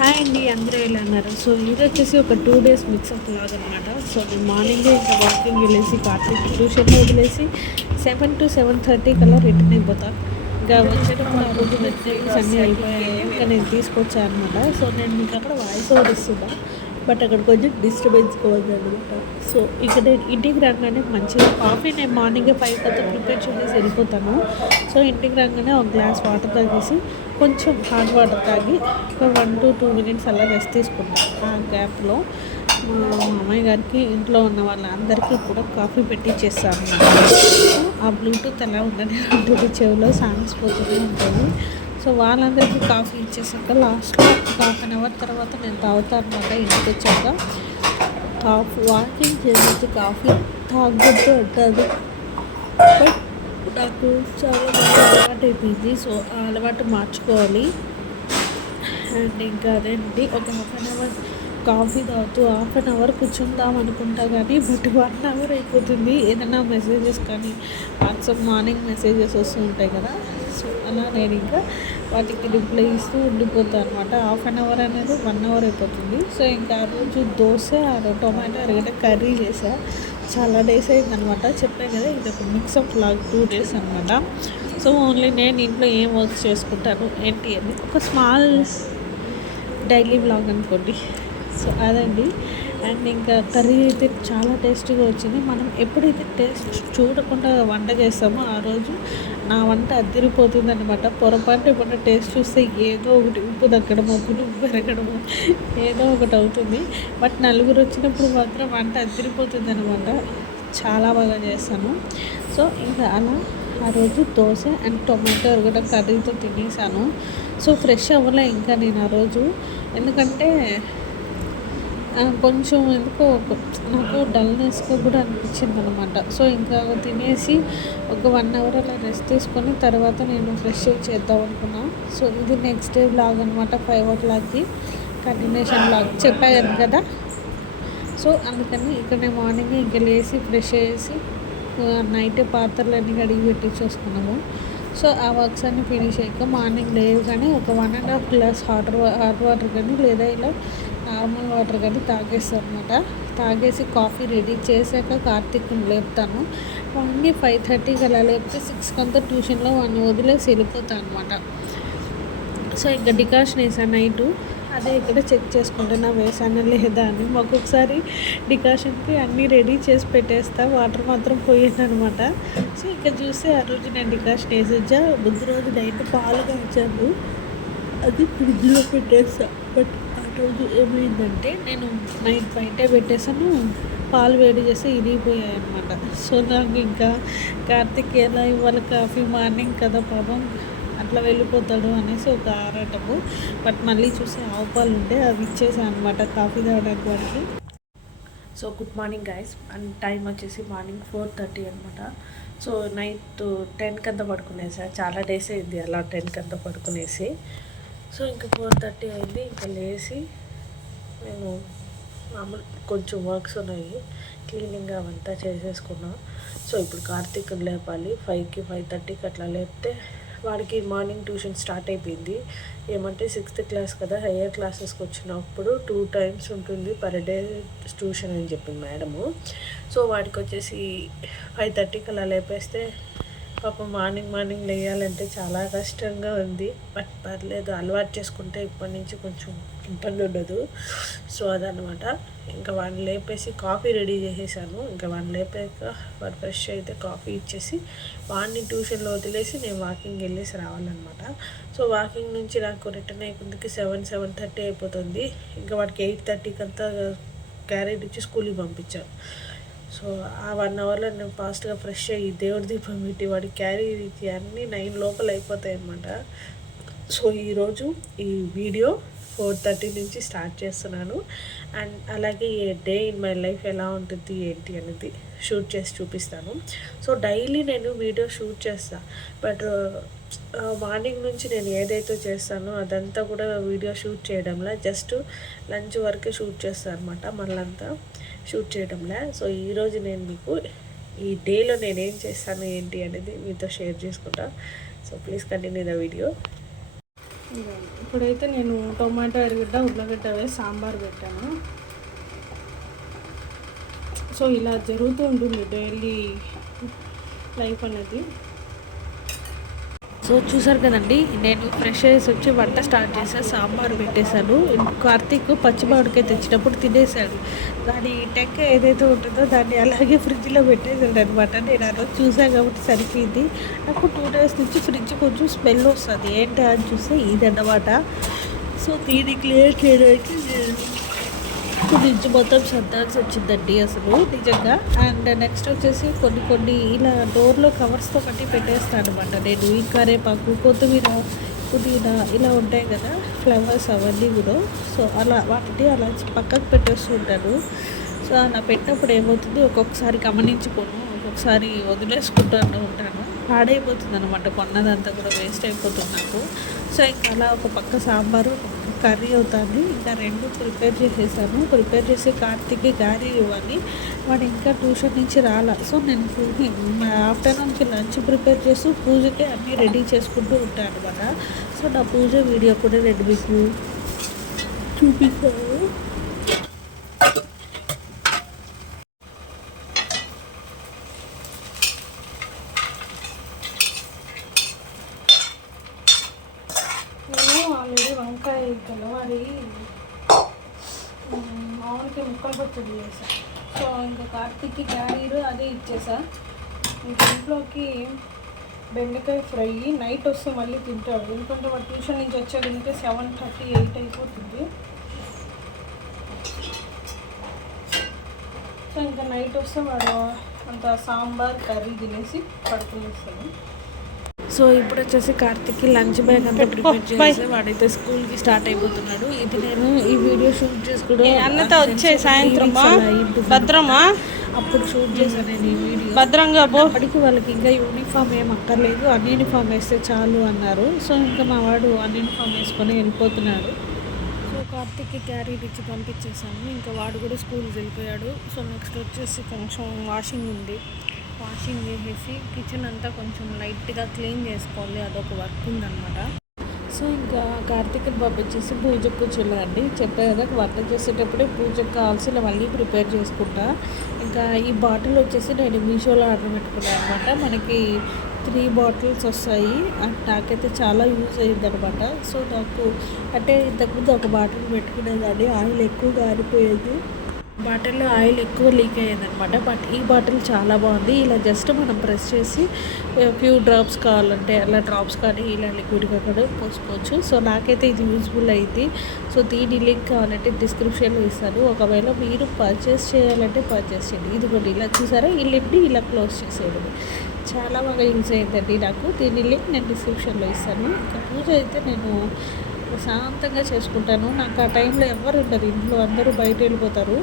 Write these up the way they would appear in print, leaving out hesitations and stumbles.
Hi అండి, అందరూ ఎలా ఉన్నారు? సో ఇది వచ్చేసి ఒక 2 days మిక్సప్ లాగ్ అనమాట. సో నేను మార్నింగే ఇంకా వాకింగ్ వెళ్ళేసి కార్తీక్ ట్యూషన్లో వదిలేసి 7 to 7:30 కల్లా రిటర్న్ అయిపోతా. ఇంకా వచ్చేటప్పుడు ఆ రోజు వెజిటేబుల్స్ అన్నీ అయిపోయాయి. ఇంకా నేను తీసుకొచ్చాను అనమాట. సో నేను మీకు అక్కడ వాయిస్ ఓవర్ ఇస్తున్నా, బట్ అక్కడ కొంచెం డిస్టర్బెన్స్గా ఉందన్నమాట. సో ఇక నేను ఇంటికి రాగానే మంచిగా కాఫీ నేను మార్నింగే 5 కల్లా ప్రిపేర్ చేసి వెళ్ళిపోతాను. సో ఇంటికి రాగానే ఒక గ్లాస్ వాటర్ తాగేసి కొంచెం హాట్ వాటర్ తాగి ఒక 1 to 2 minutes అలా రెస్ట్ తీసుకుంటాను. ఆ గ్యాప్లో మా మామయ్య గారికి ఇంట్లో ఉన్న వాళ్ళందరికీ కూడా కాఫీ పెట్టించేస్తాను. ఆ బ్లూటూత్ ఎలా ఉందని ఉంటుంది, చెవిలో సాంగ్స్ పోతూనే ఉంటుంది. సో వాళ్ళందరికీ కాఫీ ఇచ్చేసాక లాస్ట్లో ఒక 1/2 తర్వాత నేను తాగుతాను అనమాట. ఇంటికి వచ్చాక వాకింగ్ చేసేసి కాఫీ తాగొద్దు అంటారు, బట్ నాకు చాలా బాగా అలవాటు అయిపోయింది. సో ఆ అలవాటు మార్చుకోవాలి. అండ్ ఇంకా అదేంటి ఒక 1/2 కాఫీ తాగుతూ 1/2 కూర్చుందాం అనుకుంటా, కానీ బట్ 1 hour అయిపోతుంది. ఏదైనా మెసేజెస్ కానీ వాట్సాప్ మార్నింగ్ మెసేజెస్ వస్తూ ఉంటాయి కదా, సో అలా నేను ఇంకా వాటికి రిప్లై ఇస్తూ ఉండిపోతాను అనమాట. 1/2 అనేది 1 hour అయిపోతుంది. సో ఇంకా ఆ రోజు దోశ, టొమాటో ఎరగడ్డ కర్రీ చేసా. చాలా డేస్ అయిందనమాట. చెప్పాను కదా, ఇది ఒక మిక్సప్ లాగ్ 2 days అనమాట. సో ఓన్లీ నేను ఇంట్లో ఏం వర్క్ చేసుకుంటాను ఏంటి అని ఒక స్మాల్ డైలీ వ్లాగ్ అనుకోండి. సో అదండి. అండ్ ఇంకా కర్రీ అయితే చాలా టేస్టీగా వచ్చింది. మనం ఎప్పుడైతే టేస్ట్ చూడకుండా వంట చేస్తామో ఆ రోజు నా వంట అదిరిపోతుంది అనమాట. పొరపాటు ఎప్పుడైనా టేస్ట్ చూస్తే ఏదో ఒకటి ఉప్పు తగ్గడమో పులుపు పెరగడమో ఏదో ఒకటి అవుతుంది. బట్ నలుగురు వచ్చినప్పుడు మాత్రం వంట అదిరిపోతుంది అనమాట. చాలా బాగా చేస్తాను. సో ఇంకా అలా ఆ రోజు దోశ అండ్ టొమాటో ఎరగడ్డ కర్రీతో తినేసాను. సో ఫ్రెష్ అవ్వలే ఇంకా నేను ఆ రోజు, ఎందుకంటే కొంచెం ఎందుకో నాకు డల్నెస్గా కూడా అనిపించింది అనమాట. సో ఇంకా తినేసి ఒక 1 hour అలా రెస్ట్ తీసుకొని తర్వాత నేను ఫ్రెష్ చేద్దాం అనుకున్నా. సో ఇది నెక్స్ట్ డే బ్లాగ్ అనమాట. 5 o'clockకి కంటిన్యూషన్ బ్లాగ్ చెప్పాను కదా. సో అందుకని ఇక్కడ నేను మార్నింగ్ ఇంకా లేచి ఫ్రెష్ చేసి నైటే పాత్రలన్నీ కడిగి పెట్టించేసుకున్నాము. సో ఆ వర్క్స్ అన్నీ ఫినిష్ అయ్యాక మార్నింగ్ లేవగానే ఒక 1.5 glass హాట్ వాటర్ కానీ లేదా ఇలా నార్మల్ వాటర్ కానీ తాగేస్తాను అనమాట. తాగేసి కాఫీ రెడీ చేశాక కార్తీక్ని లేపుతాను. వాడిని 5:30కి అలా లేపితే 6 ట్యూషన్లో వాడిని వదిలేసి వెళ్ళిపోతాను అనమాట. సో ఇంకా డికాషన్ వేసాను నైటు. అదే ఇక్కడ చెక్ చేసుకుంటున్నా వేసానా లేదా అని. ఒక్కొక్కసారి డికాషన్కి అన్నీ రెడీ చేసి పెట్టేస్తా, వాటర్ మాత్రం పోయేదనమాట. సో ఇంకా చూస్తే ఆ రోజు నేను డికాషన్ వేసేచ్చా. ముందు రోజు నైట్ పాలు కాచాను, అది ఫ్రిడ్జ్లో పెట్టేస్తా. బట్ ఆ రోజు ఏమైందంటే నేను నైట్ బయటే పెట్టేసాను, పాలు వేడి చేస్తే ఇరిగిపోయాయి అనమాట. సో నాకు ఇంకా కార్తీక్ ఎలా ఇవ్వాలి కాఫీ, మార్నింగ్ కదా పాపం అట్లా వెళ్ళిపోతాడు అనేసి ఒక ఆరాటము. బట్ మళ్ళీ చూసి ఆవు పాలు ఉంటే అవి ఇచ్చేసాను అనమాట కాఫీ తాగడానికి వాడికి. So good morning guys. And time వచ్చేసి మార్నింగ్ 4:30 అనమాట. So night 10 పడుకునేసా. చాలా డేస్ అయింది అలా 10 పడుకునేసి. సో ఇంకా 4:30 అయింది. ఇంకా లేచి నేను మామూలు కొంచెం వర్క్స్ ఉన్నాయి, క్లీనింగ్ అవంతా చేసేసుకున్నా. సో ఇప్పుడు కార్తీక్ లేపాలి 5కి 5:30కి అట్లా లేపితే వాడికి మార్నింగ్ ట్యూషన్ స్టార్ట్ అయిపోయింది. ఏమంటే 6th class కదా, హయ్యర్ క్లాసెస్కి వచ్చినప్పుడు 2 times ఉంటుంది పర్ డే ట్యూషన్ అని చెప్పింది మేడము. సో వాడికి వచ్చేసి 5:30కి అలా లేపేస్తే పాపం మార్నింగ్ లేయాలంటే చాలా కష్టంగా ఉంది. బట్ పర్లేదు, అలవాటు చేసుకుంటే ఇప్పటి నుంచి కొంచెం ఇబ్బంది ఉండదు. సో అదనమాట. ఇంకా వాడిని లేపేసి కాఫీ రెడీ చేసేసాను. ఇంకా వాడిని లేపాక వాడు ఫ్రెష్ అయితే కాఫీ ఇచ్చేసి వాడిని ట్యూషన్లో వదిలేసి నేను వాకింగ్ వెళ్ళేసి రావాలన్నమాట. సో వాకింగ్ నుంచి నాకు రిటర్న్ అయ్యేందుకు 7:30 అయిపోతుంది. ఇంకా వాడికి 8:30 క్యారేజ్ ఇచ్చి స్కూల్కి పంపించాను. సో ఆ 1 hourలో నేను ఫాస్ట్గా ఫ్రెష్ అయ్యి దేవుడి దీపం పెట్టి వాడి క్యారీ ఇచ్చి అన్నీ 9 లోపల అయిపోతాయి అన్నమాట. సో ఈరోజు ఈ వీడియో 4:30 నుంచి స్టార్ట్ చేస్తున్నాను. అండ్ అలాగే ఏ డే ఇన్ మై లైఫ్ ఎలా ఉంటుంది ఏంటి అనేది షూట్ చేసి చూపిస్తాను. సో డైలీ నేను వీడియో షూట్ చేస్తాను, బట్ మార్నింగ్ నుంచి నేను ఏదైతే చేస్తానో అదంతా కూడా వీడియో షూట్ చేయడంలా, జస్ట్ లంచ్ వరకే షూట్ చేస్తాను అనమాట. మళ్ళంతా షూట్ చేయడంలే. సో ఈరోజు నేను మీకు ఈ డేలో నేనేం చేస్తాను ఏంటి అనేది మీతో షేర్ చేసుకుంటా. So please continue the video. ఇప్పుడైతే నేను టొమాటో ఎరగడ్డ ఉర్లగడ్డ వేసి సాంబార్ పెట్టాను. సో ఇలా జరుగుతూ ఉంటుంది డైలీ లైఫ్ అనేది. సో చూసారు కదండి, నేను ఫ్రెష్ అయ్యేసి వచ్చి వంట స్టార్ట్ చేశాను. సాంబార్ పెట్టేశాను. కార్తీక్ పచ్చిమామిడికాయ తెచ్చినప్పుడు తినేసాడు. దాని టెక్క ఏదైతే ఉంటుందో దాన్ని అలాగే ఫ్రిడ్జ్లో పెట్టేసాడు అనమాట. నేను ఆ రోజు చూసాను కాబట్టి సరిపోయింది. నాకు 2 days నుంచి ఫ్రిడ్జ్ కొంచెం స్మెల్ వస్తుంది. ఏంటి అని చూస్తే ఇదన్నమాట. సో దీన్ని క్లియర్ చేయడానికి ఫ్రిడ్జ్ మొత్తం సర్దాల్సి వచ్చిందండి అసలు నిజంగా. అండ్ నెక్స్ట్ వచ్చేసి కొన్ని ఇలా డోర్లో కవర్స్తో కట్టి పెట్టేస్తాను అనమాట నేను. ఈ కరేపాకు, కొత్తిమీర, పుదీనా ఇలా ఉంటాయి కదా ఫ్లవర్స్ అవన్నీ కూడా. సో అలా వాటిని అలా పక్కకు పెట్టేస్తూ ఉంటాను. సో అలా పెట్టినప్పుడు ఏమవుతుంది, ఒక్కొక్కసారి గమనించుకోను, ఒక్కొక్కసారి వదిలేసుకుంటూ ఉంటాను. పాడైపోతుంది అనమాట, కొన్నదంతా కూడా వేస్ట్ అయిపోతుంది నాకు. సో ఇంకా అలా ఒక పక్క సాంబారు, కర్రీ అవుతుంది. ఇంకా 2 ప్రిపేర్ చేసేసాను. ప్రిపేర్ చేసి కార్తీక్కి గారీ ఇవ్వాలి. వాడు ఇంకా ట్యూషన్ నుంచి రాలా. సో నేను ఆఫ్టర్నూన్కి లంచ్ ప్రిపేర్ చేస్తూ పూజకి అన్నీ రెడీ చేసుకుంటూ ఉంటాను అనమాట. సో నా పూజ వీడియో కూడా నేను మీకు చూపిస్తాను. ఆల్రెడీ వంకాయ తెల్లవారి మామిడికాయ ముక్కలు పచ్చడి చేశాను. సో ఇంకా కార్తీక్కి క్యారీరు అదే ఇచ్చేసా. ఇంకా ఇంట్లోకి బెండకాయ ఫ్రై. నైట్ వస్తే మళ్ళీ తింటాడు, ఎందుకంటే వాడు ట్యూషన్ నుంచి వచ్చేదంటే 7:30, 8 అయిపోతుంది. సో ఇంకా నైట్ వస్తే వాడు అంత సాంబార్ కర్రీ తినేసి పడుకునేస్తాను. సో ఇప్పుడు వచ్చేసి కార్తీక్కి లంచ్ బ్యాగ్ అంతా ప్రిపేర్ చేసి వాడైతే స్కూల్కి స్టార్ట్ అయిపోతున్నాడు. ఇది నేను ఈ వీడియో షూట్ చేసుకోవడం అన్నతో వచ్చే సాయంత్రం భద్రమా అప్పుడు షూట్ చేశాను నేను ఈ వీడియో. భద్రంగా అప్పటికి వాళ్ళకి ఇంకా యూనిఫామ్ ఏం అక్కర్లేదు, అన్ యూనిఫామ్ వేస్తే చాలు అన్నారు. సో ఇంకా మా వాడు అన్ యూనిఫామ్ వేసుకొని వెళ్ళిపోతున్నాడు. సో కార్తీక్కి క్యారీ ఇచ్చి పంపించేసాను. ఇంకా వాడు కూడా స్కూల్కి వెళ్ళిపోయాడు. సో నెక్స్ట్ వచ్చేసి కొంచెం వాషింగ్ ఉంది. వాషింగ్ చేసేసి కిచెన్ అంతా కొంచెం లైట్గా క్లీన్ చేసుకోవాలి, అదొక వర్క్ ఉందన్నమాట. సో ఇంకా కార్తీక్ బాబు వచ్చేసి పూజకు కూర్చోలేదండి. చెప్పే కదా వంట చేసేటప్పుడే పూజకు కావాల్సిన మళ్ళీ ప్రిపేర్ చేసుకుంటా. ఇంకా ఈ బాటిల్ వచ్చేసి నేను మీషోలో ఆర్డర్ పెట్టుకున్నాను అనమాట. మనకి 3 బాటిల్స్ వస్తాయి. నాకైతే చాలా యూజ్ అయ్యింది అనమాట. సో నాకు అంటే ఇంతకుముందు ఒక బాటిల్ పెట్టుకునేదాన్ని, ఆయిల్ ఎక్కువ కారిపోయేది, బాటిల్లో ఆయిల్ ఎక్కువ లీక్ అయ్యేదనమాట. బట్ ఈ బాటిల్ చాలా బాగుంది. ఇలా జస్ట్ మనం ప్రెస్ చేసి ఫ్యూ డ్రాప్స్ కావాలంటే అలా డ్రాప్స్ కానీ ఇలా లిక్విడ్గా కూడా పోసుకోవచ్చు. సో నాకైతే ఇది యూజ్ఫుల్ అయింది. సో దీని లింక్ కావాలంటే డిస్క్రిప్షన్లో ఇస్తాను. ఒకవేళ మీరు పర్చేస్ చేయాలంటే పర్చేస్ చేయండి. ఇది కూడా ఇలా చూసారా, ఈ లిప్ని ఇలా క్లోజ్ చేసేయడం చాలా బాగా యూజ్ అయ్యిందండి నాకు. దీని లింక్ నేను డిస్క్రిప్షన్లో ఇస్తాను. ఇంకా పూజ అయితే నేను ప్రశాంతంగా చేసుకుంటాను. నాకు ఆ టైంలో ఎవరు ఉండరు ఇంట్లో, అందరూ బయట వెళ్ళిపోతారు.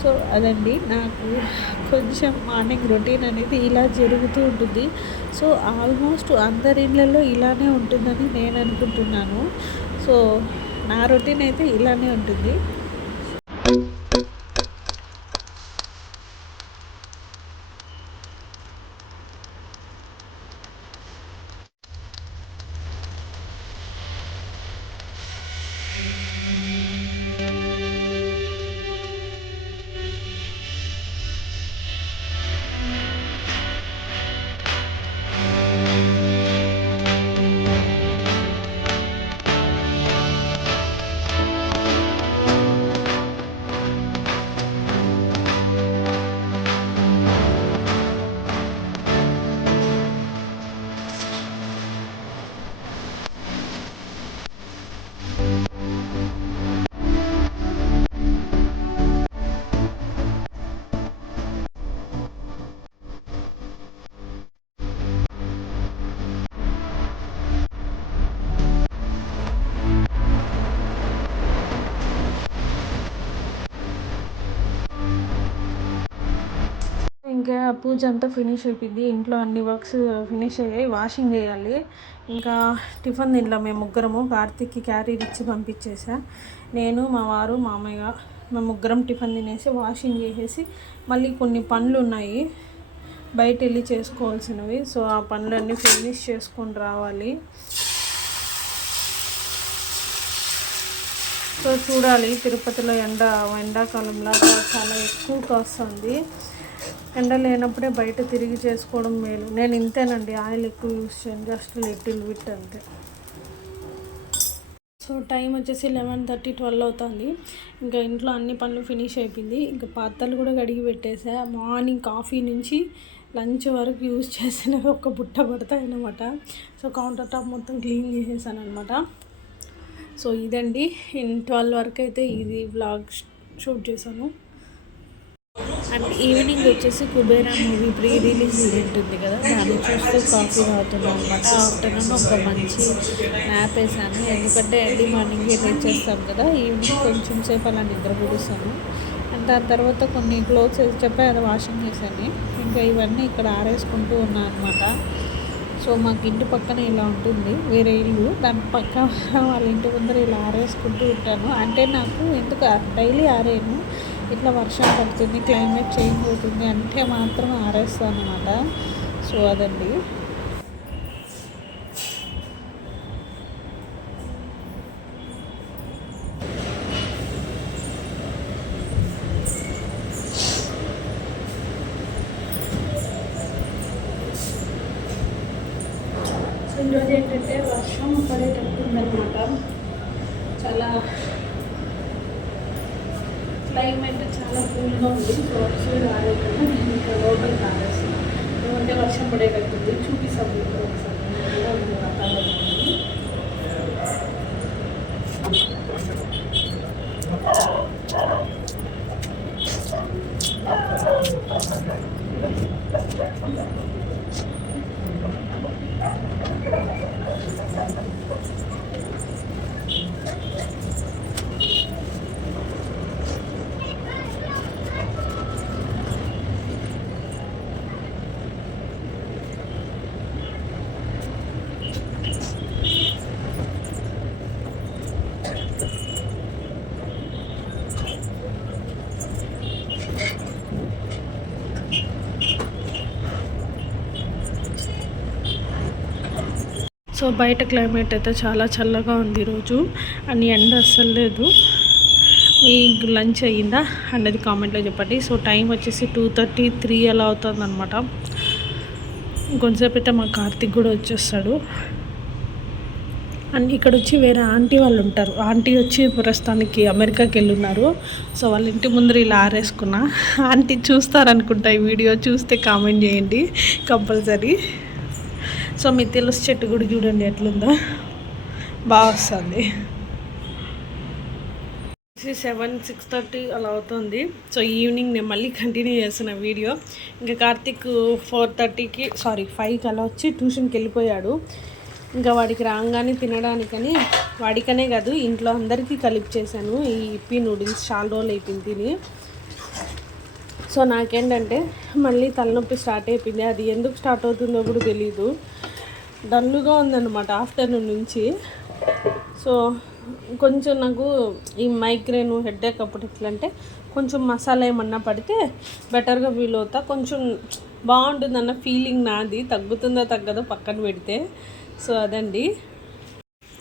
సో అదండి నాకు కొంచెం మార్నింగ్ రొటీన్ అనేది ఇలా జరుగుతూ ఉంటుంది. సో ఆల్మోస్ట్ అందరి ఇళ్ళల్లో ఇలానే ఉంటుందని నేను అనుకుంటున్నాను. సో నా రొటీన్ అయితే ఇలానే ఉంటుంది. ఇంకా పూజ అంతా ఫినిష్ అయిపోయింది. ఇంట్లో అన్ని వర్క్స్ ఫినిష్ అయ్యాయి. వాషింగ్ చేయాలి. ఇంకా టిఫిన్ తింటాం మేము ముగ్గురము. కార్తీక్కి క్యారీ ఇచ్చి పంపించేసా. నేను, మా వారు, మామయ్య మేము ముగ్గురం టిఫిన్ తినేసి వాషింగ్ చేసేసి మళ్ళీ కొన్ని పనులు ఉన్నాయి బయట వెళ్ళి చేసుకోవాల్సినవి. సో ఆ పనులన్నీ ఫినిష్ చేసుకొని రావాలి. సో చూడాలి, తిరుపతిలో ఎండాకాలంలో చాలా ఎక్కువ కాస్తుంది. ఎండ లేనప్పుడే బయట తిరిగి చేసుకోవడం మేలు. నేను ఇంతేనండి, ఆయిల్ ఎక్కువ యూస్ చేయను, జస్ట్ లిటిల్ బిట్ అంతే. సో టైం వచ్చేసి 11:30, 12 అవుతుంది. ఇంకా ఇంట్లో అన్ని పనులు ఫినిష్ అయిపోయింది. ఇంకా పాత్రలు కూడా కడిగి పెట్టేసా. మార్నింగ్ కాఫీ నుంచి లంచ్ వరకు యూజ్ చేసినవి ఒక బుట్ట పడతాయి అన్నమాట. సో కౌంటర్ టాప్ మొత్తం క్లీన్ చేసేసాను అనమాట. సో ఇదండి, 12 వరకు అయితే ఇది వ్లాగ్ షూట్ చేశాను. అండ్ ఈవినింగ్ వచ్చేసి Kubera movie pre release event ఉంది కదా, దాన్ని చూస్తూ కాఫీ తాగుతున్నాను అనమాట. ఆఫ్టర్నూన్ ఒక మంచి న్యాప్ వేసాను, ఎందుకంటే ఎర్లీ మార్నింగే లేచేస్తాను కదా, ఈవినింగ్ కొంచెం సేపు అలా నిద్ర పుడుస్తాను. అండ్ దాని తర్వాత కొన్ని క్లోత్స్ వేసి చెప్పి అది వాషింగ్ చేశాను. ఇంకా ఇవన్నీ ఇక్కడ ఆరేసుకుంటూ ఉన్నాను అనమాట. సో మాకు ఇంటి పక్కన ఇలా ఉంటుంది, వేరే ఇల్లు, దాని పక్క వాళ్ళ ఇంటి ముందర ఇలా ఆరేసుకుంటూ ఉంటాను. అంటే నాకు ఎందుకు డైలీ ఆరేను, ఇట్లా వర్షం పడుతుంది, క్లైమేట్ చేంజ్ అవుతుంది అంటే మాత్రం ఆరేస్తాను అనమాట. సో అదండి. ఈరోజు ఏంటంటే వర్షం పడేటట్టు ఉందన్నమాట. చాలా క్లైమేట్ చాలా కూల్గా ఉంది. సో వర్షం రాలేకుండా నేను ఇంకా లోపలికి ఆరేస్తాను, ఎందుకంటే వర్షం పడేటట్టుంది. చూపిస్తాను ఇప్పుడు ఒకసారి వాతావరణం. సో బయట క్లైమేట్ అయితే చాలా చల్లగా ఉంది ఈరోజు, అని ఎండ అస్సలు లేదు. మీకు లంచ్ అయ్యిందా అన్నది కామెంట్లో చెప్పండి. సో టైం వచ్చేసి 2:30, 3 అలా అవుతుంది అనమాట. ఇంకొంచెంసేపు అయితే మా కార్తిక్ కూడా వచ్చేస్తాడు. అండ్ ఇక్కడ వచ్చి వేరే ఆంటీ వాళ్ళు ఉంటారు. ఆంటీ వచ్చి ప్రస్తుతానికి అమెరికాకి వెళ్ళున్నారు. సో వాళ్ళ ఇంటి ముందర ఇలా ఆరేసుకున్నా. ఆంటీ చూస్తారనుకుంటా ఈ వీడియో, చూస్తే కామెంట్ చేయండి కంపల్సరీ. సో మీ తులసి చెట్టు కూడా చూడండి ఎట్లుందో, బాగా వస్తుంది. 7, 6:30 అలా అవుతుంది. సో ఈవినింగ్ నేను మళ్ళీ కంటిన్యూ చేస్తున్న వీడియో. ఇంకా కార్తిక్ 5కి అలా వచ్చి ట్యూషన్కి వెళ్ళిపోయాడు. ఇంకా వాడికి రాగానే తినడానికని, వాడికనే కాదు ఇంట్లో అందరికీ కలిపి చేశాను ఈ ఇప్పి నూడిల్స్. చాలా రోజులు అయిపోయింది తిని. సో నాకేంటంటే మళ్ళీ తలనొప్పి స్టార్ట్ అయిపోయింది. అది ఎందుకు స్టార్ట్ అవుతుందో కూడా తెలీదు. డల్లుగా ఉందన్నమాట ఆఫ్టర్నూన్ నుంచి. సో కొంచెం నాకు ఈ మైగ్రేన్, హెడేక్ అప్పుడు ఎట్లంటే కొంచెం మసాలా ఏమన్నా పడితే బెటర్గా ఫీల్ అవుతా, కొంచెం బాగుంటుందన్న ఫీలింగ్ నాది. తగ్గుతుందో తగ్గదో పక్కన పెడితే. సో అదండి.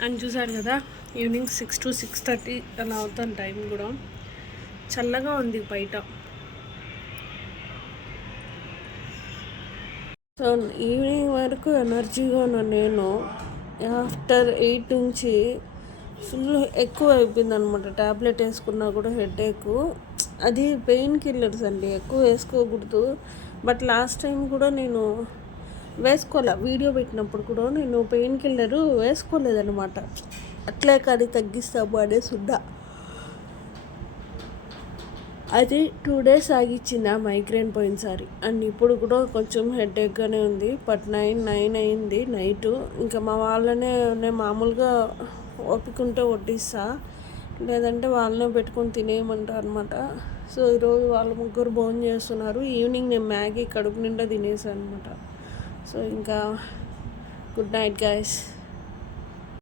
అని చూసారు కదా, ఈవినింగ్ 6 to 6:30 అలా అవుతుంది టైం కూడా. చల్లగా ఉంది బయట. సో ఈవినింగ్ వరకు ఎనర్జీగా ఉన్నాను నేను. ఆఫ్టర్ 8 నుంచి ఫుల్ ఎక్కువ అయిపోయింది అనమాట. ట్యాబ్లెట్ వేసుకున్నా కూడా హెడేక్. అది పెయిన్ కిల్లర్స్ అండి, ఎక్కువ వేసుకోకూడదు. బట్ లాస్ట్ టైం కూడా నేను వేసుకోలే, వీడియో పెట్టినప్పుడు కూడా నేను పెయిన్ కిల్లరు వేసుకోలేదన్నమాట. అట్లే కానీ తగ్గిస్తాము అనేసి ఉన్నా. అది 2 days ఆగిచ్చింది ఆ మైగ్రేన్ పోయినసారి. అండ్ ఇప్పుడు కూడా కొంచెం హెడేక్గానే ఉంది. బట్ 9 అయింది నైటు. ఇంకా మా వాళ్ళనే నేను మామూలుగా ఓపిక ఉంటే వడ్డిస్తా, లేదంటే వాళ్ళనే పెట్టుకొని తినేయమంటారు అనమాట. సో ఈరోజు వాళ్ళ ముగ్గురు భోజనం చేస్తున్నారు. ఈవినింగ్ నేను మ్యాగీ కడుపు నిండా తినేసాను అనమాట. సో ఇంకా గుడ్ నైట్ గైస్.